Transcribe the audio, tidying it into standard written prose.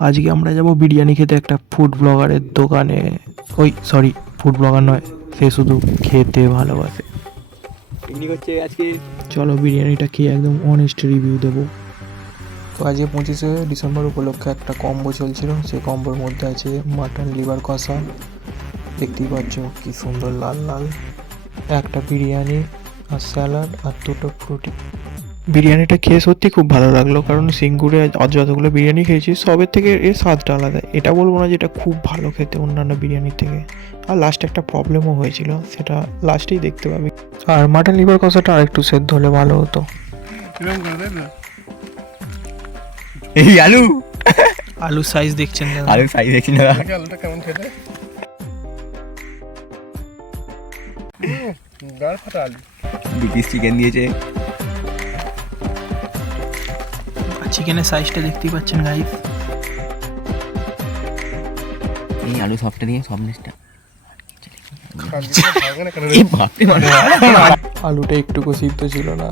আজকে আমরা যাব বিরিয়ানি খেতে একটা ফুড ব্লগারের দোকানে। ফুড ব্লগার নয়, সে শুধু খেতে ভালোবাসে। পিকনিক হচ্ছে আজকে। চলো বিরিয়ানিটা খেয়ে একদম অনেস্ট রিভিউ দেবো। তো আজকে 25শে ডিসেম্বর উপলক্ষে একটা কম্বো চলছিল। সেই কম্বোর মধ্যে আছে মাটন লিভার কষা, দেখতেই পাচ্ছ কি সুন্দর লাল লাল, একটা বিরিয়ানি আর স্যালাড আর দুটো ফ্রুটি। বিরিয়ানিটা খেয়ে সত্যি খুব ভালো লাগলো, কারণ সিঙ্গুরে যতগুলো বিরিয়ানি খেয়েছি সবের থেকে এর স্বাদটা আলাদা। এটা বলবো না যে এটা খুব ভালো খেতে অন্যান্য বিরিয়ানির থেকে। আর লাস্টে একটা প্রবলেমও হয়েছিল, সেটা লাস্টেই দেখতে পাবি। আর মাটন লিভার কষাটা আর একটু সেদ্ধ হলে ভালো হতো। এই আলু আলুর সাইজ দেখছেন না? আলু সাইজ দেখছি না। আলুটা কেমন খেতে? গাড় ফাটা আলু। 2 পিস চিকেন দিয়েছে। চিকেনের সাইজটা দেখতেই পাচ্ছেন গাইস। এই আলু সবটা দিয়ে সবনেসটা। ভাঙে না কেন? এই বাপরে মানে আলুটা একটুকু সিদ্ধ ছিল না।